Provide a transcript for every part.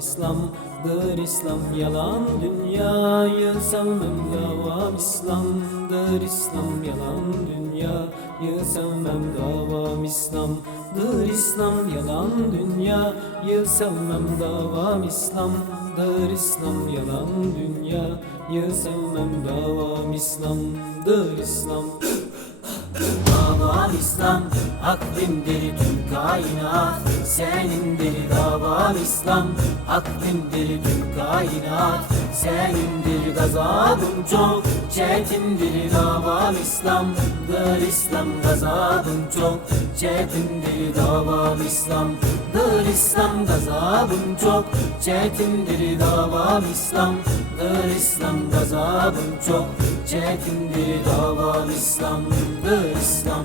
İslam'dır İslam. Yalan dünyayı sevmem davam İslam'dır İslam. Yalan dünyayı sevmem davam İslam'dır İslam. Yalan dünyayı sevmem davam İslam'dır İslam. Yalan dünyayı sevmem davam İslam'dır İslam Davam İslam. Aklimdir tüm kainat. Senindir davam İslam. Aklimdir tüm kainat. Senindir gazabım çok. Çetindir davam İslam'dır İslam gazabım çok. Çetindir davam İslam'dır İslam gazabım çok. Çetindir davam İslam'dır İslam gazabım çok. Çetindir davam İslam'dır İslam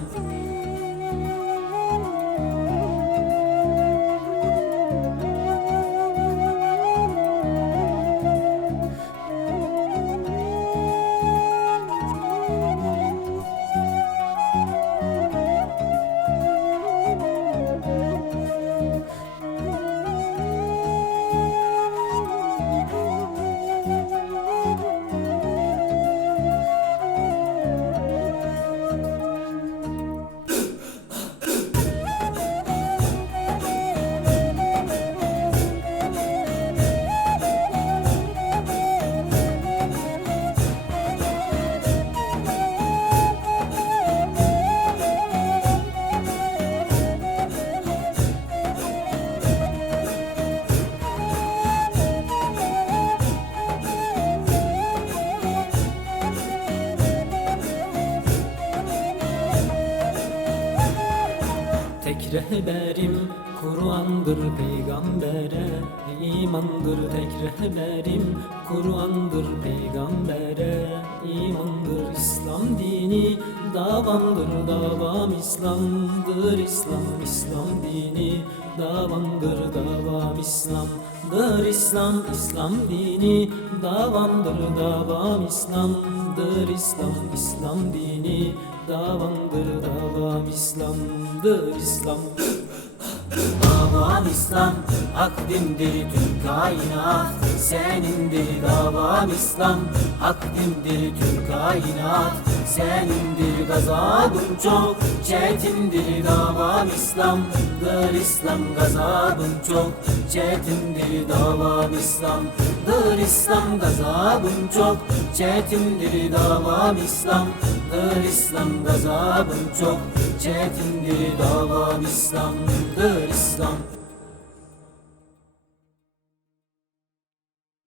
rehberim Kur'an'dır peygambere imandır tek rehberim Kur'an'dır peygambere imandır İslam dini Davamdır davam İslam'dır İslam İslam dini Davamdır davam İslam'dır İslam İslam dini Davamdır davam İslam'dır İslam İslam dini Davamdır davam İslam'dır İslam Davam İslam Akdimdir tüm kainat. Senindir davam İslam Akdimdir tüm kainat. Senindir gazabın çok Çetindir davam İslam'dır İslam gazabın çok Çetindir davam İslam'dır İslam gazabın çok Çetindir davam İslam'dır İslam gazabın çok Çetindir davam İslam'dır İslam